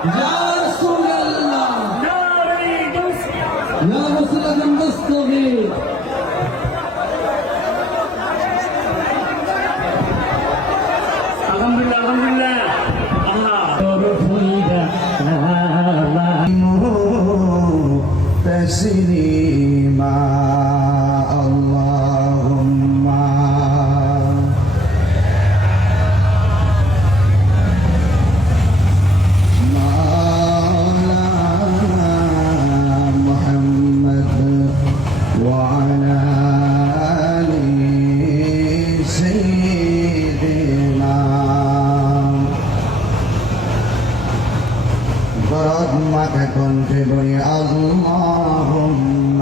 يا رسول الله يا مسلم المستغيث الحمد لله تسليما اللهم مولانا محمد وعلى آل سيدنا برحمتك كنت بني اللهم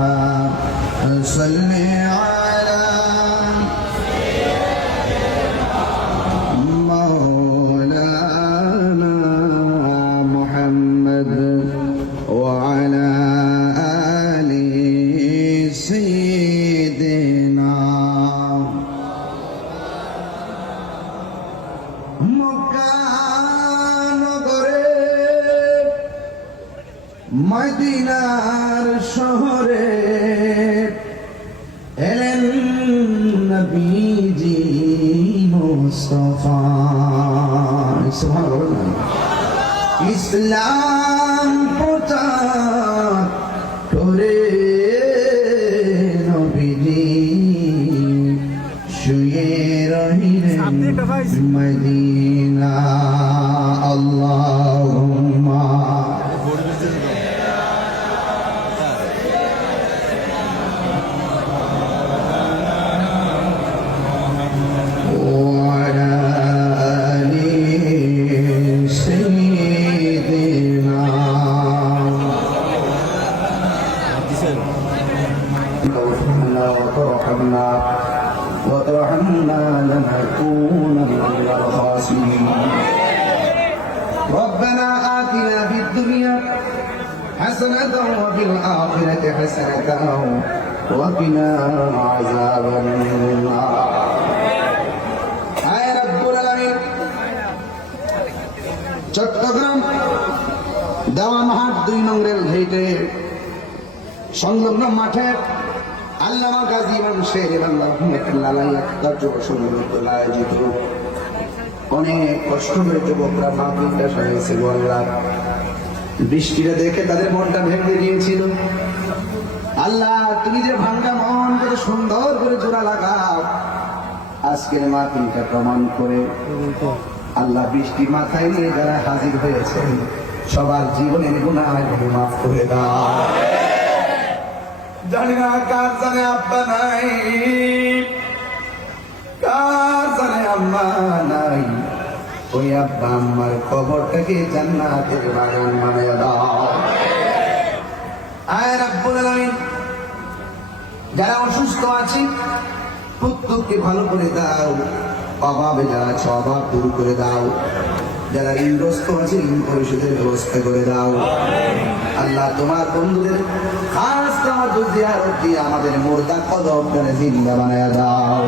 صل على مولانا محمد وعلى آل سيدنا মদিনার শহরে এলেন নবীজি মুস্তাফা সুবহানাল্লাহ ইসলাম প্রচার করে নবীজি শুয়ে রহিলেন মদিনা আল্লাহুম্মা وترحمنا لنكونن من الخاسرين ربنا آتنا في الدنيا حسنة وفي الآخرة حسنة وقنا عذاب النار يا رب العالمين চট্টগ্রাম দেওয়ানহাট 2 নং রেল ঘাটে সংলগ্ন মাঠে আল্লামা গাজী ইমাম শের রহমাতুল্লাহ আলাইহি তার যুব সংগঠন আয়োজিত অনেক কষ্ট করে যুবকরা মাহফিলটা সাজিয়েছিল। আল্লাহ বৃষ্টিটা দেখে তাদের মনটা ভেঙে গিয়েছিল। আল্লাহ তুমি যে ভাঙ্গা মন করে সুন্দর করে জোড়া লাগাও, আজকের মাহফিলটা প্রমাণ করে আল্লাহ বৃষ্টি মাথায় নিয়ে যারা হাজির হয়েছে সবার জীবনের গুনাহ মাফ করে দাও। জানি না কার জানে আব্বা নাই, কার জানে আম্মা নাই, ওই আব্বা আম্মার কবরটাকে জান্নাতের বাগান বানাইয়া দাও। আয় রাব্বুল আলামিন, যারা অসুস্থ আছে প্রত্যেককে ভালো করে দাও, অভাবে যারা আছে অভাব দূর করে দাও, যারা ঋণগ্রস্ত আছে ঋণ পরিশোধের ব্যবস্থা করে দাও। আল্লাহ তোমার বন্ধুদের খাস জিয়ারত দিয়ে আমাদের মুর্দা কদম করে জিন্দা বানায়া দাও।